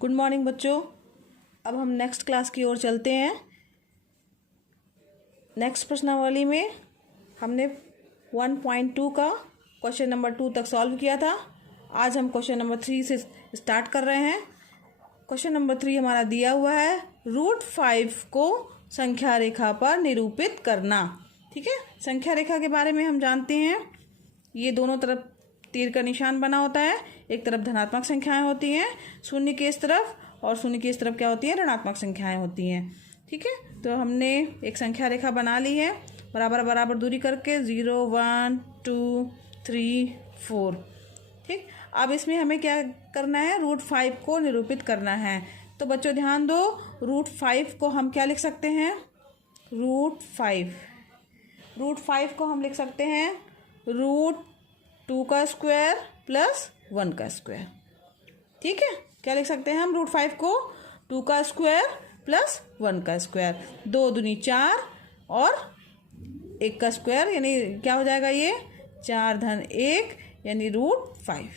Good morning बच्चों। अब हम नेक्स्ट क्लास की ओर चलते हैं। नेक्स्ट प्रश्नावली में हमने 1.2 का क्वेश्चन नंबर 2 तक सॉल्व किया था। आज हम क्वेश्चन नंबर 3 से स्टार्ट कर रहे हैं। क्वेश्चन नंबर 3 हमारा दिया हुआ है, √5 को संख्या रेखा पर निरूपित करना। ठीक है, संख्या रेखा के बारे में हम जानते हैं। ये दोनों तरफ तीर का निशान बना होता है। एक तरफ धनात्मक संख्याएं होती हैं शून्य के इस तरफ, और शून्य की इस तरफ क्या होती है, ऋणात्मक संख्याएं होती हैं। ठीक है, तो हमने एक संख्या रेखा बना ली है बराबर बराबर दूरी करके 0 1 2 3 4। ठीक, अब इसमें हमें क्या करना है, √5 को निरूपित करना है। तो बच्चों ध्यान दो, √5 को हम क्या लिख सकते हैं, √5 को हम लिख सकते हैं √2 का स्क्वायर प्लस 1 का स्क्वायर। ठीक है, क्या लिख सकते हैं हम, √5 को 2 का स्क्वायर प्लस 1 का स्क्वायर। 2 दूनी 4 और 1 का स्क्वायर, यानी क्या हो जाएगा ये 4 धन 1 यानी √5।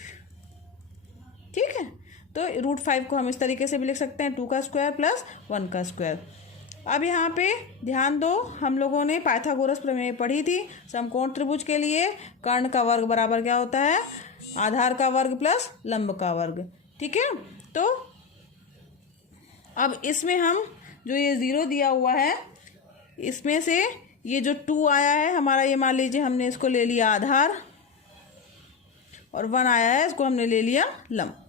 ठीक है, तो √5 को हम इस तरीके से भी लिख सकते हैं 2 का स्क्वायर प्लस 1 का स्क्वायर। अब यहाँ पे ध्यान दो, हम लोगों ने पाइथागोरस प्रमेय पढ़ी थी। समकोण त्रिभुज के लिए कर्ण का वर्ग बराबर क्या होता है, आधार का वर्ग प्लस लंब का वर्ग। ठीक है, तो अब इसमें हम जो ये 0 दिया हुआ है, इसमें से ये जो 2 आया है हमारा, ये मान लीजिए हमने इसको ले लिया आधार, और 1 आया है इसको हमने ले लिया लंब।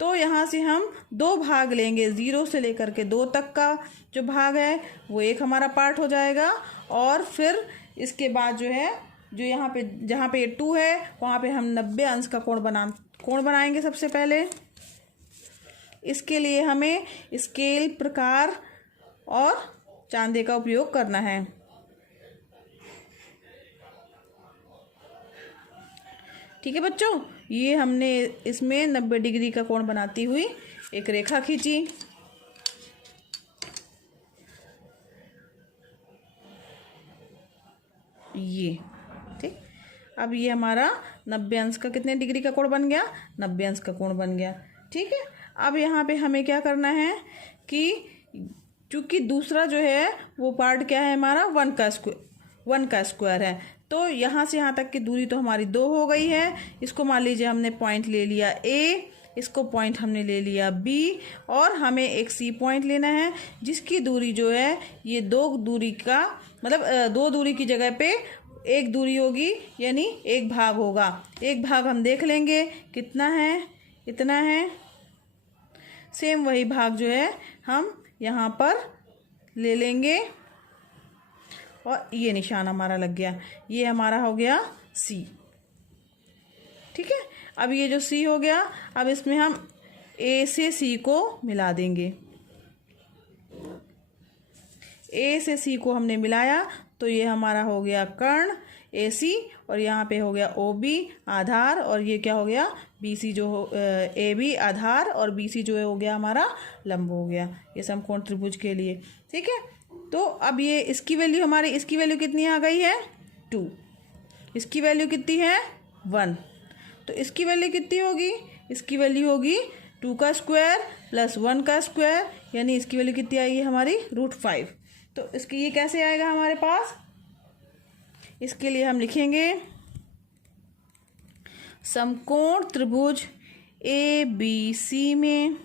तो यहाँ से हम 2 भाग लेंगे, 0 से लेकर के 2 तक का जो भाग है वो एक हमारा पार्ट हो जाएगा, और फिर इसके बाद जो है, जो यहाँ पे जहाँ पे ये 2 है वहाँ पे हम 90 अंश का कोण बनाएंगे। सबसे पहले इसके लिए हमें स्केल प्रकार और चांदे का उपयोग करना है। ठीक है बच्चों, ये हमने इसमें 90 डिग्री का कोण बनाती हुई एक रेखा खींची। ये ठीक, अब ये हमारा 90 अंश का कितने डिग्री का कोण बन गया, 90 अंश का कोण बन गया। ठीक है, अब यहाँ पे हमें क्या करना है कि चूंकि दूसरा जो है वो पार्ट क्या है हमारा 1 का स्क्वायर है, तो यहाँ से यहाँ तक की दूरी तो हमारी 2 हो गई है। इसको मान लीजिए हमने पॉइंट ले लिया A, इसको पॉइंट हमने ले लिया B, और हमें एक C पॉइंट लेना है जिसकी दूरी जो है ये 2 दूरी का मतलब 2 दूरी की जगह पे 1 दूरी होगी, यानी 1 भाग होगा। 1 भाग हम देख लेंगे कितना है, इतना है। सेम वही भाग जो है हम यहाँ पर ले लेंगे, और ये निशान हमारा लग गया, ये हमारा हो गया C। ठीक है, अब ये जो C हो गया, अब इसमें हम A से C को मिला देंगे। A से C को हमने मिलाया तो ये हमारा हो गया कर्ण AC, और यहाँ पे हो गया OB आधार, और ये क्या हो गया BC जो हो AB आधार, और BC जो है हो गया हमारा लंब हो गया, ये समकोण त्रिभुज के लिए। ठीक है, तो अब ये इसकी वैल्यू हमारी, इसकी वैल्यू कितनी आ गई है 2, इसकी वैल्यू कितनी है 1, तो इसकी वैल्यू कितनी होगी, इसकी वैल्यू होगी 2 का स्क्वायर प्लस 1 का स्क्वायर, यानी इसकी वैल्यू कितनी आएगी हमारी √5। तो इसकी ये कैसे आएगा हमारे पास, इसके लिए हम लिखेंगे समकोण त्रिभुज ABC में,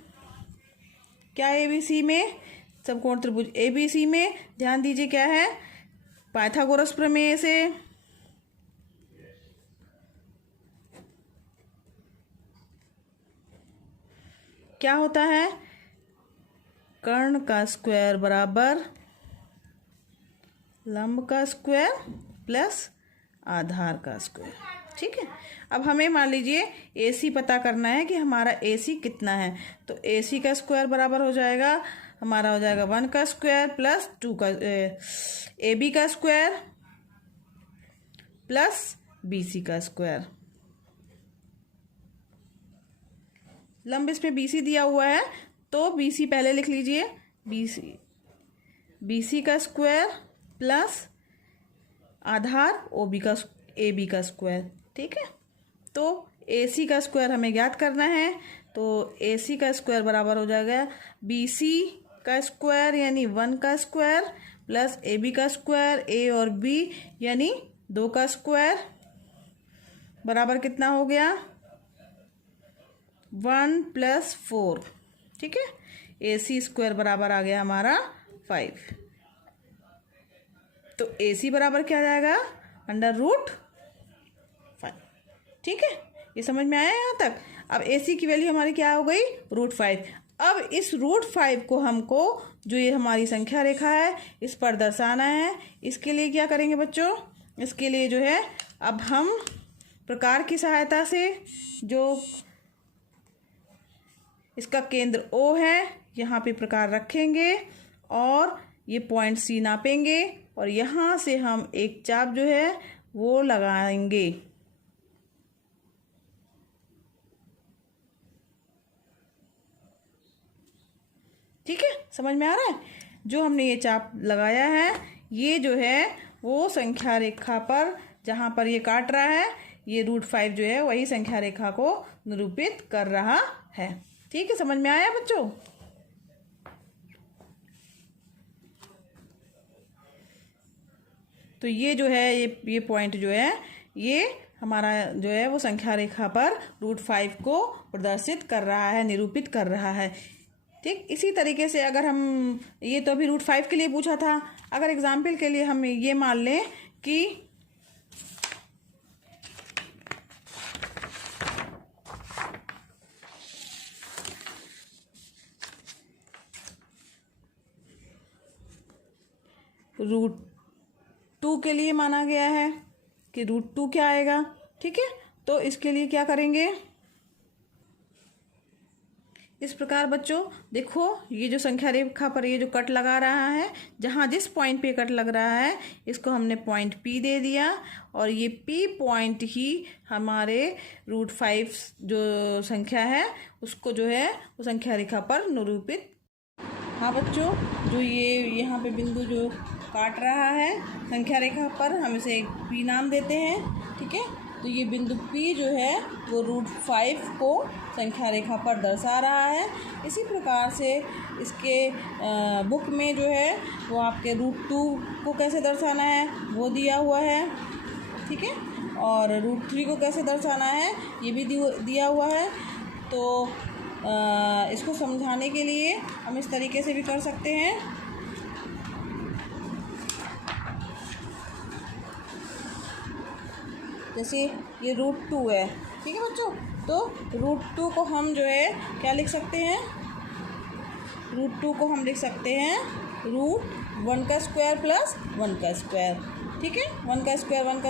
क्या ABC में, समकोण त्रिभुज ABC में ध्यान दीजिए क्या है, पाइथागोरस प्रमेय से क्या होता है, कर्ण का स्क्वायर बराबर लंब का स्क्वायर प्लस आधार का स्क्वायर। ठीक है, अब हमें मान लीजिए AC पता करना है कि हमारा AC कितना है, तो AC का स्क्वायर बराबर हो जाएगा हमारा, हो जाएगा 1 का स्क्वायर प्लस 2 का AB का स्क्वायर प्लस BC का स्क्वायर। लंब इस पे BC दिया हुआ है तो BC पहले लिख लीजिए, BC का स्क्वायर प्लस आधार AB का स्क्वायर। ठीक है, तो AC का स्क्वायर हमें ज्ञात करना है, तो AC का स्क्वायर बराबर हो जाएगा BC का स्क्वायर यानी 1 का स्क्वायर प्लस AB का स्क्वायर A और B यानी 2 का स्क्वायर बराबर कितना हो गया 1 + 4। ठीक है, AC स्क्वायर बराबर आ गया हमारा 5। तो AC बराबर क्या आ जाएगा √5। ठीक है, ये समझ में आया यहाँ तक। अब AC की वैल्यू हमारी क्या हो गई √5। अब इस √5 को हमको जो ये हमारी संख्या रेखा है इस पर दर्शाना है। इसके लिए क्या करेंगे बच्चों, इसके लिए जो है अब हम प्रकार की सहायता से जो इसका केंद्र O है यहाँ पे प्रकार रखेंगे और ये पॉइंट C नापेंगे और यहाँ से हम एक चाप जो है वो लगाएंगे। ठीक है, समझ में आ रहा है। जो हमने ये चाप लगाया है ये जो है वो संख्या रेखा पर जहाँ पर ये काट रहा है ये √5 जो है वही संख्या रेखा को निरूपित कर रहा है। ठीक है, समझ में आया बच्चों। तो ये जो है ये पॉइंट जो है ये हमारा जो है वो संख्या रेखा पर √5 को प्रदर्शित कर रहा है, निरूपित कर रहा है। ठीक, इसी तरीके से अगर हम ये तो अभी √5 के लिए पूछा था, अगर एग्जाम्पल के लिए हम ये मान लें कि √2 के लिए माना गया है कि √2 क्या आएगा। ठीक है, तो इसके लिए क्या करेंगे इस प्रकार बच्चों देखो ये जो संख्या रेखा पर ये जो कट लगा रहा है जहाँ जिस पॉइंट पे कट लग रहा है इसको हमने पॉइंट P दे दिया और ये P पॉइंट ही हमारे √5 जो संख्या है उसको जो है वो संख्या रेखा पर निरूपित। हाँ बच्चों, जो ये यहाँ पे बिंदु जो काट रहा है संख्या रेखा पर हम इसे P नाम देते हैं। ठीक है, तो ये बिंदु P जो है वो √5 को संख्या रेखा पर दर्शा रहा है। इसी प्रकार से इसके बुक में जो है वो आपके √2 को कैसे दर्शाना है वो दिया हुआ है। ठीक है, और √3 को कैसे दर्शाना है ये भी दिया हुआ है। तो इसको समझाने के लिए हम इस तरीके से भी कर सकते हैं। जैसे ये √2 है। ठीक है बच्चों, तो √2 को हम जो है क्या लिख सकते हैं, √2 को हम लिख सकते हैं √1 का स्क्वायर प्लस 1 का स्क्वायर। ठीक है, 1 का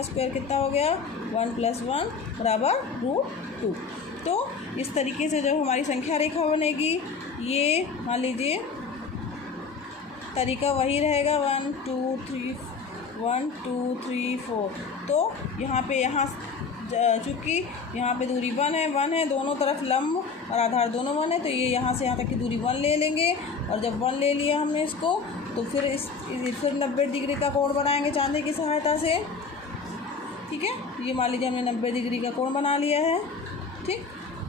स्क्वायर कितना हो गया 1 + 1 बराबर √2। तो इस तरीके से जब हमारी संख्या रेखा बनेगी ये मान लीजिए तरीका वही रहेगा 1 2 3 4। तो यहाँ चूँकि यहाँ पे दूरी 1 है दोनों तरफ लंब और आधार दोनों 1 है तो ये यहाँ से यहाँ तक की दूरी 1 ले लेंगे और जब 1 ले लिया हमने इसको तो फिर फिर 90 डिग्री का कोण बनाएंगे चांदी की सहायता से। ठीक है, ये मान लीजिए हमने 90 डिग्री का कोण बना लिया है। ठीक,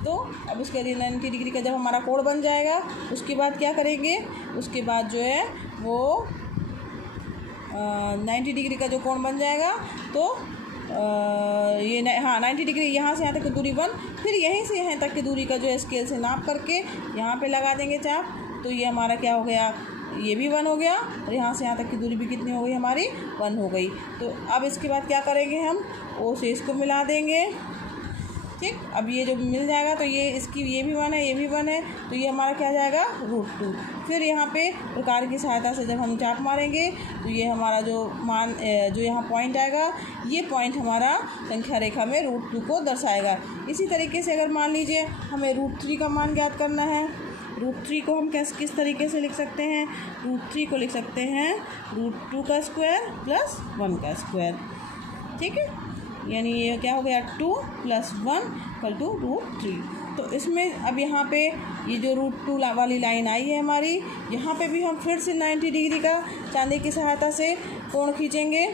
तो अब उसके लिए 90 डिग्री का जब हमारा कोण बन जाएगा उसके बाद क्या करेंगे, उसके बाद जो है वो 90 डिग्री का जो कोण बन जाएगा तो ये 90 डिग्री यहाँ से यहाँ तक की दूरी 1, फिर यहीं से यहाँ तक की दूरी का जो है स्केल से नाप करके यहाँ पे लगा देंगे चाप। तो ये हमारा क्या हो गया, ये भी 1 हो गया और यहाँ से यहाँ तक की दूरी भी कितनी हो गई हमारी 1 हो गई। तो अब इसके बाद क्या करेंगे हम O से इसको मिला देंगे। ठीक, अब ये जो मिल जाएगा तो ये इसकी ये भी 1 है ये भी 1 है तो ये हमारा क्या जाएगा √2। फिर यहाँ पे प्रकार की सहायता से जब हम चाप मारेंगे तो ये हमारा जो यहाँ पॉइंट आएगा ये पॉइंट हमारा संख्या रेखा में √2 को दर्शाएगा। इसी तरीके से अगर मान लीजिए हमें √3 का मान ज्ञात करना है, √3 को हम किस तरीके से लिख सकते हैं, √3 को लिख सकते हैं √2 का स्क्वायर प्लस 1 का स्क्वायर। ठीक है, यानी ये क्या हो गया 2 + 1 = √3। तो इसमें अब यहाँ पे ये जो √2 वाली लाइन आई है हमारी यहाँ पे भी हम फिर से 90 डिग्री का चांदी की सहायता से कोण खींचेंगे।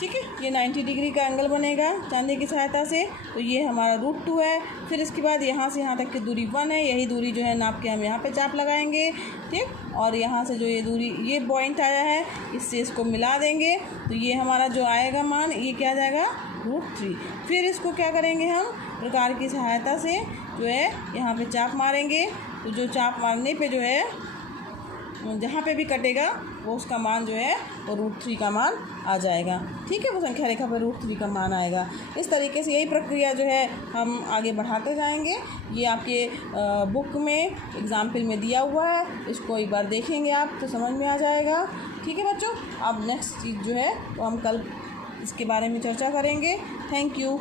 ठीक है, ये 90 डिग्री का एंगल बनेगा चांदी की सहायता से। तो ये हमारा √2 है। फिर इसके बाद यहाँ से यहाँ तक की दूरी 1 है, यही दूरी जो है नाप के हम यहाँ पे चाप लगाएंगे, ठीक। और यहाँ से जो ये दूरी, ये पॉइंट आया है, इससे इसको मिला देंगे तो ये हमारा जो आएगा मान, ये क्या आ जाएगा √3। फिर इसको क्या करेंगे हम, प्रकार की सहायता से जो है यहाँ पे चाप मारेंगे। तो जो चाप मारने पे जो है जहाँ पे भी कटेगा वो उसका मान जो है वो √3 का मान आ जाएगा, ठीक है। वो संख्या रेखा पर √3 का मान आएगा। इस तरीके से यही प्रक्रिया जो है हम आगे बढ़ाते जाएंगे। ये आपके बुक में एग्जाम्पल में दिया हुआ है, इसको एक बार देखेंगे आप तो समझ में आ जाएगा, ठीक है बच्चों। अब नेक्स्ट चीज़ जो है वो हम कल इसके बारे में चर्चा करेंगे। Thank you.